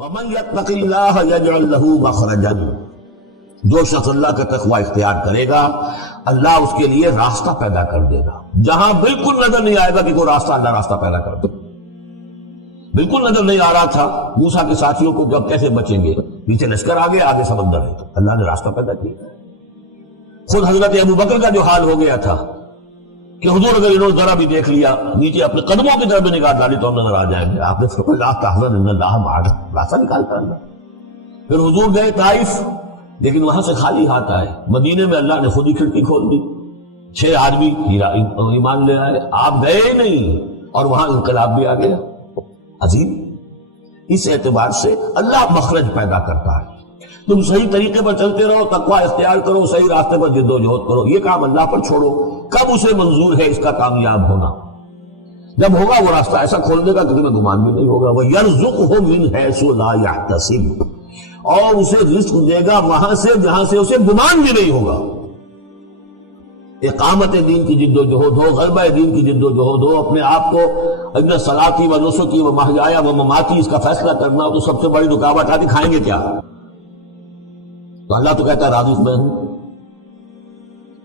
وَمَن يَتَّقِ اللَّهَ يَجْعَل لَّهُ مَخْرَجًا، جو شخص اللہ کا تقوی اختیار کرے گا اللہ اس کے لیے راستہ پیدا کر دے گا، جہاں بالکل نظر نہیں آئے گا کہ کوئی راستہ، اللہ راستہ پیدا کر دے۔ بالکل نظر نہیں آ رہا تھا موسیٰ کے ساتھیوں کو کہ اب کیسے بچیں گے، پیچھے لشکر آگے آگے سمندر ہے، اللہ نے راستہ پیدا کیا۔ خود حضرت ابو بکر کا جو حال ہو گیا تھا کہ حضور اگر انہوں نے ذرا بھی دیکھ لیا نیچے اپنے قدموں کی طرف بھی نگاہ ڈالی تو ہم نظر آ جائیں گے، آپ نے فرمایا لا تحزن ان اللہ معنا، راستہ نکالتا اللہ۔ پھر حضور گئے طائف، لیکن وہاں سے خالی ہاتھ آئے، مدینے میں اللہ نے خود ہی کھڑکی کھول دی، 6 آدمی ایمان لے آئے، آپ گئے ہی نہیں اور وہاں انقلاب بھی آ گیا۔ عظیم، اس اعتبار سے اللہ مخرج پیدا کرتا ہے۔ تم صحیح طریقے پر چلتے رہو، تقوی اختیار کرو، صحیح راستے پر جد و جہد کرو، یہ کام اللہ پر چھوڑو۔ کب اسے منظور ہے اس کا کامیاب ہونا؟ جب ہوگا وہ راستہ ایسا کھول دے گا کہ تمہیں گمان بھی نہیں ہوگا۔ وَيَرْزُقْهُ مِنْ حَيْثُ لَا يَحْتَسِبُ، اور اسے رزق دے گا وہاں سے جہاں سے اسے گمان بھی نہیں ہوگا۔ اقامت دین کی جد و جہد ہو، غلبہ دین کی جد و جہد ہو، اپنے آپ کو اِنَّ صَلَاتِي وَنُسُكِي وَمَحْيَايَ وَمَمَاتِي اس کا فیصلہ کرنا ہو تو سب سے بڑی رکاوٹ آتی کھائیں گے کیا؟ تو اللہ تو کہتا ہے راضی میں ہوں،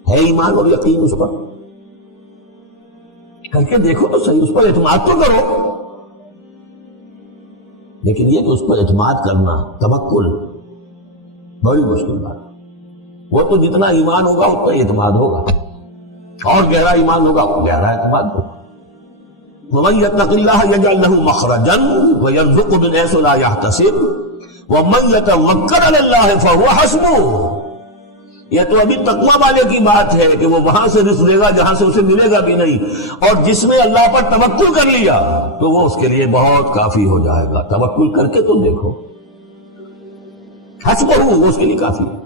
ہے ایمان اور یقین اس پر، کر کے دیکھو تو صحیح، اس پر اعتماد تو کرو۔ لیکن یہ کہ اس پر اعتماد کرنا، توکل، بڑی مشکل بات ہے۔ وہ تو جتنا ایمان ہوگا اتنا اعتماد ہوگا، اور گہرا ایمان ہوگا گہرا اعتماد ہوگا۔ وَمَن يَتَّقِ اللَّهَ يَجْعَل لَّهُ مَخْرَجًا وَيَرْزُقْهُ مِنْ حَيْثُ لَا يَحْتَسِبُ وَمَن يَتَوَكَّلْ عَلَى اللَّهِ فَهُوَ حَسْبُهُ۔ یہ تو ابھی تقویٰ والے کی بات ہے کہ وہ وہاں سے رزق لے گا جہاں سے اسے ملے گا بھی نہیں، اور جس نے اللہ پر توکل کر لیا تو وہ اس کے لیے بہت کافی ہو جائے گا۔ توکل کر کے تو دیکھو، حسبہ وہ اس کے لیے کافی ہے۔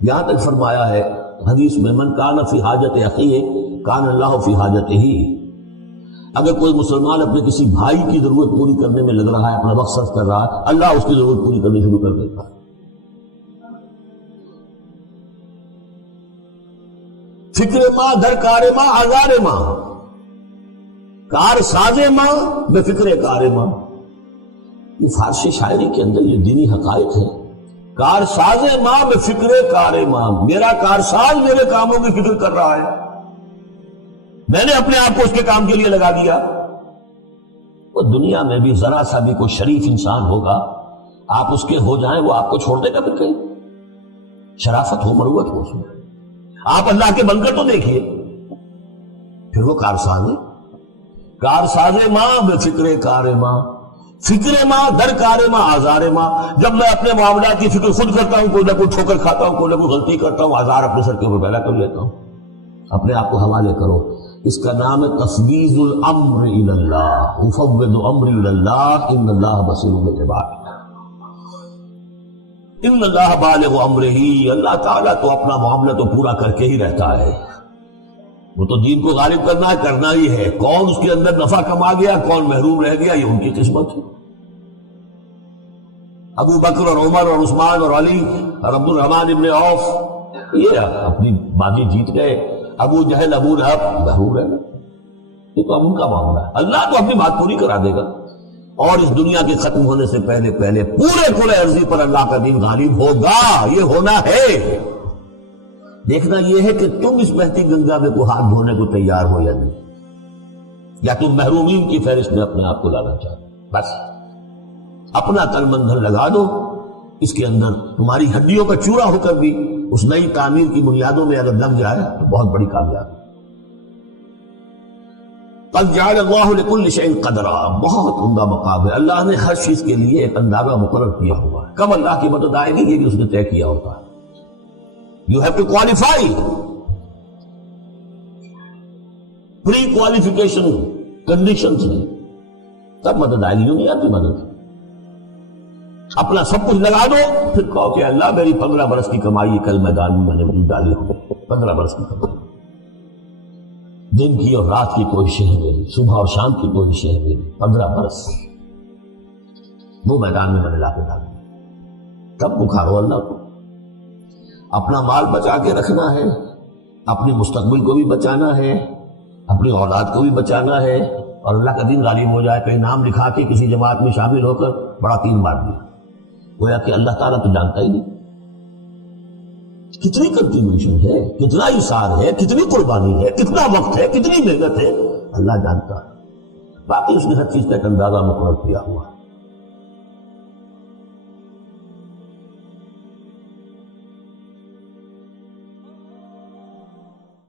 یہاں تک فرمایا ہے حدیث میں من کان فی حاجت اخیہ کان اللہ فی حاجتہ، اگر کوئی مسلمان اپنے کسی بھائی کی ضرورت پوری کرنے میں لگ رہا ہے، اپنا وقت صرف کر رہا ہے، اللہ اس کی ضرورت پوری کرنی شروع کر دیتا ہے۔ فکر ماں در کار ماں آزار ماں، کار ساز ماں بے فکر کار ماں، یہ فارسی شاعری کے اندر یہ دینی حقائق ہے۔ کار ساز ماں بے فکر کار ماں، میرا کارساز میرے کاموں کی فکر کر رہا ہے، میں نے اپنے آپ کو اس کے کام کے لیے لگا دیا۔ وہ دنیا میں بھی ذرا سا بھی کوئی شریف انسان ہوگا، آپ اس کے ہو جائیں وہ آپ کو چھوڑ دے گا پھر کہیں؟ شرافت ہو، مروت ہو اس میں۔ آپ اللہ کے بن کر تو دیکھیے، پھر وہ کارساز ہے۔ کارساز ماں بے فکر کار ماں، فکر ماں در کار ماں آزار ماں، جب میں اپنے معاملات کی فکر خود کرتا ہوں، کوئی نہ کوئی ٹھوکر کھاتا ہوں، کوئی نہ کوئی غلطی کرتا ہوں، آزار اپنے سر کے اوپر پیدا کر لیتا ہوں۔ اپنے آپ کو حوالے کرو، اس کا نام ہے تفویض الامر الی اللہ، افوض امری الی اللہ ان اللہ بصیر بالعباد۔ ان اللہ بالغ امرہ، اللہ تعالیٰ تو اپنا معاملہ تو پورا کر کے ہی رہتا ہے، وہ تو دین کو غالب کرنا ہی ہے۔ کون اس کے اندر نفع کما گیا، کون محروم رہ گیا، یہ ان کی قسمت ہے۔ ابو بکر اور عمر اور عثمان اور علی اور عبد الرحمن ابن عوف یہ اپنی بازی جیت گئے، ابو جہل ابو لہب محروم رہ گئے، یہ تو اب ان کا معاملہ ہے۔ اللہ تو اپنی بات پوری کرا دے گا، اور اس دنیا کے ختم ہونے سے پہلے پورے کھلے عرضی پر اللہ کا دین غالب ہوگا، یہ ہونا ہے۔ دیکھنا یہ ہے کہ تم اس بہتی گنگا میں کو ہاتھ دھونے کو تیار ہو یا نہیں، یا تم محرومین کی فہرست میں اپنے آپ کو لانا چاہتے۔ بس اپنا تن من دھن لگا دو اس کے اندر، تمہاری ہڈیوں کا چورا ہو کر بھی اس نئی تعمیر کی بنیادوں میں اگر لگ جائے تو بہت بڑی کامیابی۔ قد جعل اللہ لکل شیء قدرا، بہت عمدہ مقام ہے، اللہ نے ہر چیز کے لیے ایک اندازہ مقرر کیا ہوا ہے۔ کب اللہ کی مدد آئے گی یہ بھی اس نے طے کیا ہوتا ہے۔ You have to qualify، pre qualification conditions ہیں، تب مدد آئے گی، یوں نہیں آتی مدد۔ اپنا سب کچھ لگا دو پھر کہو کہ اللہ میری 15 برس کی کمائی کل میدان میں نے بھی ڈالی ہو، 15 برس کی کمائی، دن کی اور رات کی کوششیں ہیں میری، صبح اور شام کی کوششیں ہیں میری، 15 برس وہ میدان میں نے لا کے ڈالی۔ تب پکارو اللہ کو۔ اپنا مال بچا کے رکھنا ہے، اپنی مستقبل کو بھی بچانا ہے، اپنی اولاد کو بھی بچانا ہے، اور اللہ کا دین غالب ہو جائے، کہیں نام لکھا کے کسی جماعت میں شامل ہو کر بڑا تیر مار دیا، گویا کہ اللہ تعالیٰ تو جانتا ہی نہیں۔ کتنی کنٹریبیوشن ہے، کتنا اثار ہے، کتنی قربانی ہے، کتنا وقت ہے، کتنی محنت ہے، اللہ جانتا ہے۔ باقی اس نے ہر چیز کا ایک اندازہ مقرر کیا ہوا ہے۔